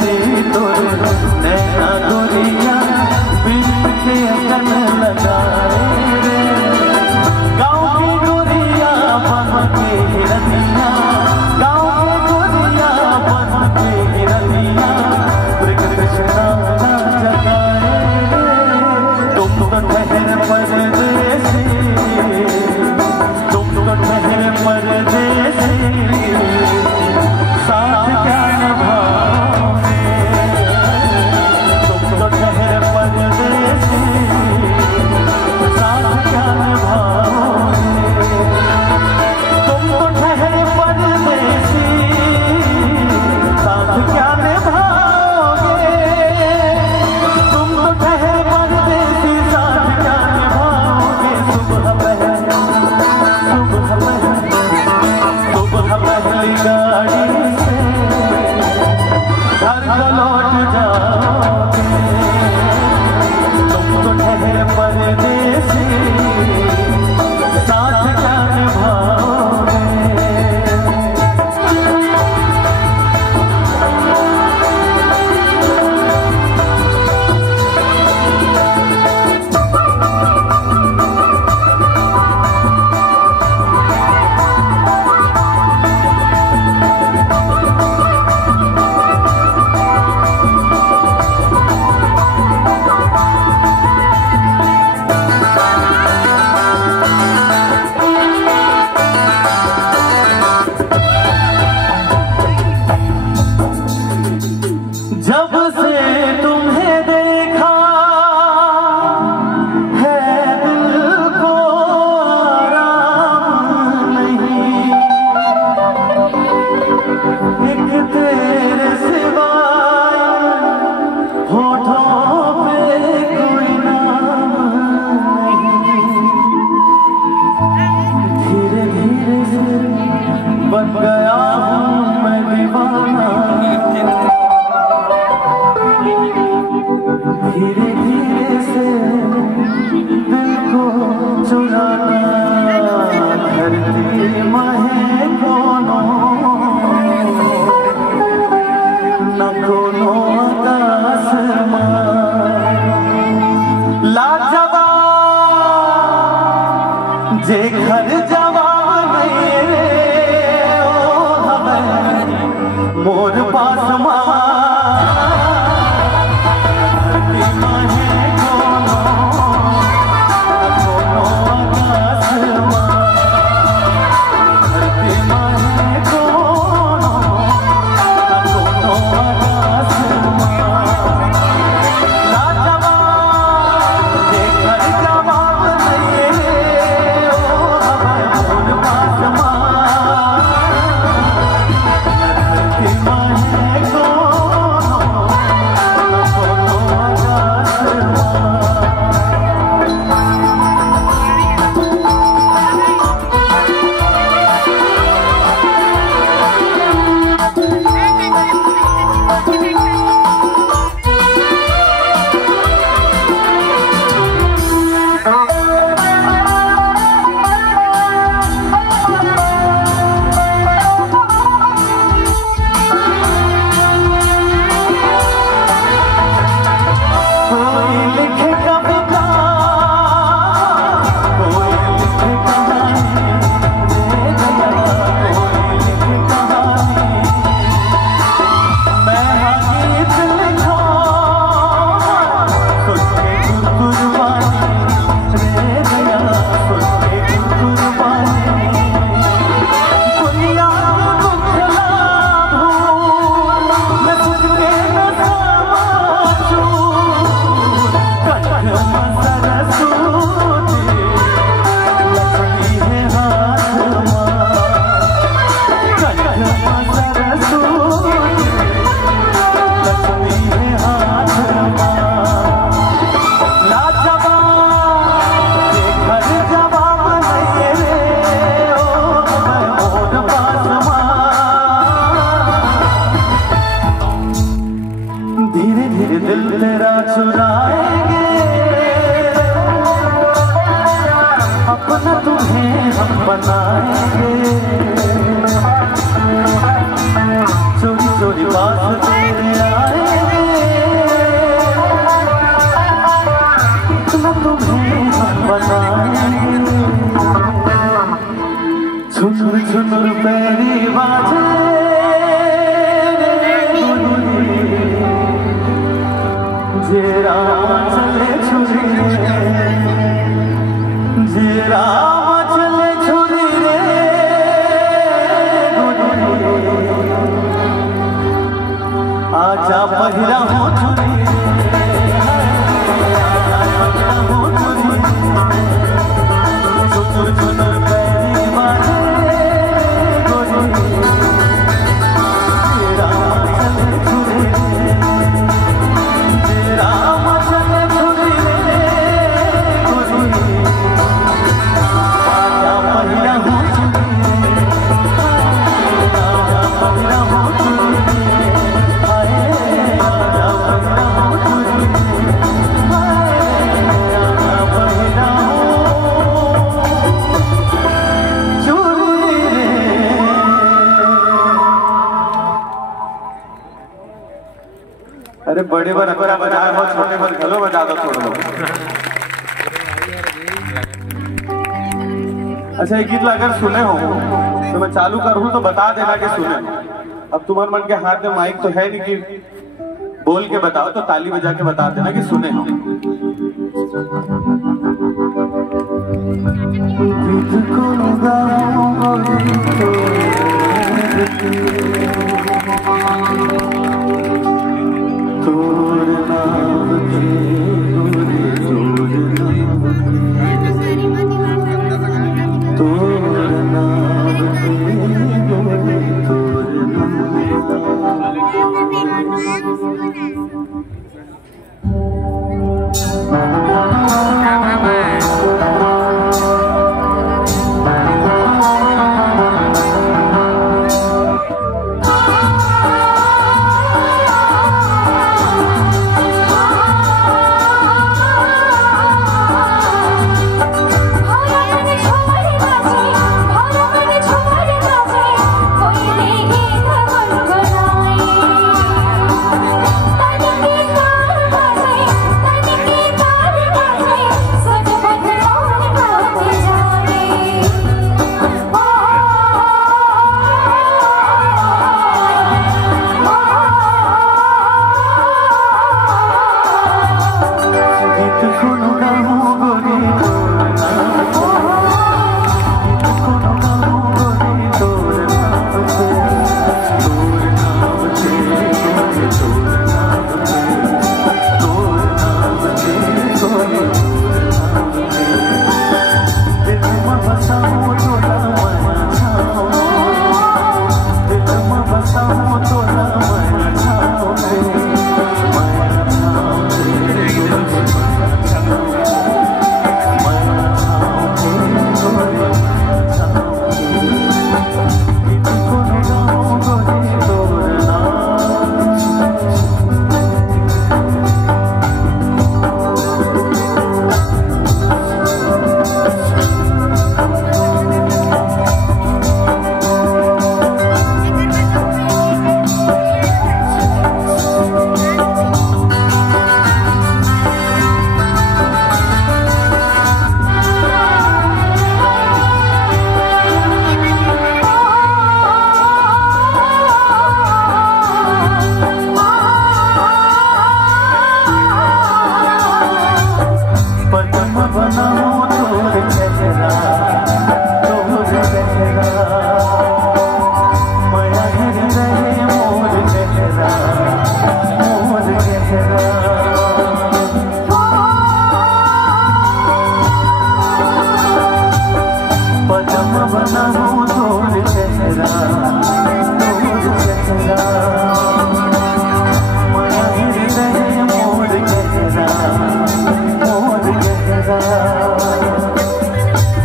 तेरी तोर नैना गोरिया बीच के कन लगाए रे। गाँव की गोरिया बन के हिरनिया, गाँव की गोरिया बन के हिरनिया कृष्णा ना जगाए रे। तुम तो ठहर परदेसी, तुम तो ठहर परदेसी, साथ क्या निभाओगे। तुम तो ठहर परदेसी, साथ क्या निभाओगे। तुम तो ठहर परदेसी, साथ क्या निभाओगे। तुम तो ठहर परदेसी, साथ क्या निभाओगे। सुबह पहली गाड़ी से घर को लौट जाओगे। तुम तो ठहर परदेसी, साथ क्या निभाओगे। जब से तुम्हें देखा है दिल को आराम नहीं। एक तेरे सिवाय होठों पे कोई नाम नहीं। धीरे धीरे से बन गया हूँ मैं दीवाना। धीरे धीरे से दिल को चुराना। धरती महे कोनो न कोनो आसमान। लाजवाब जे घर जवाब नहीं रे ओ हमें मोर पास बनाएंगे, चोरी चोरी बात तेरे आए जेरा चले छुरी जेरा चले छुरी रे आजा पहिरा हो छुरी चुचुर चुचुर पैरी मारे अरे बड़े बार अगर आप बजा रहे हो छोटे बार गलो बजा दो थोड़ा बहुत। अच्छा ये गीत अगर सुने हो तो मैं चालू करूँ तो बता देना कि सुने। अब तुम्हारे मन के हाथ में माइक तो है नहीं कि बोल के बताओ, तो ताली बजा के बता देना कि सुने हो।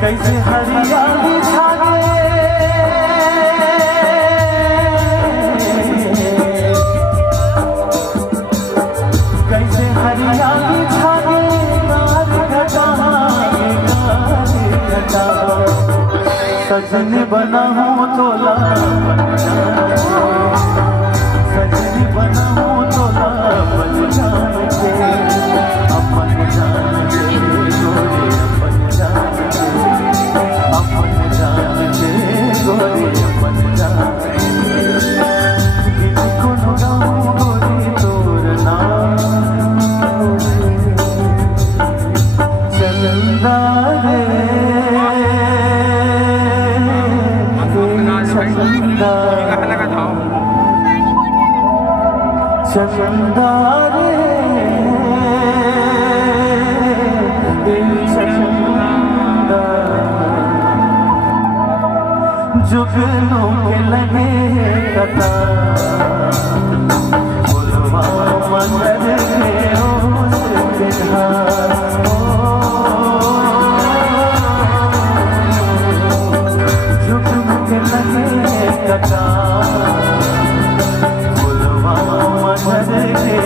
कैसे हरियाली सजनी बना हूँ तोला सजनी बना हूँ तोला अपन जान के अपन जान के गोरी अपन जान के अपन जान के गोरी अपन जान के किनको नुराऊं गोरी तोर नाम रे दिल चंदा जुगनों के लगे कथा पुलवामा कर के उस जुगनों के लगे कथा पुलवामा कर के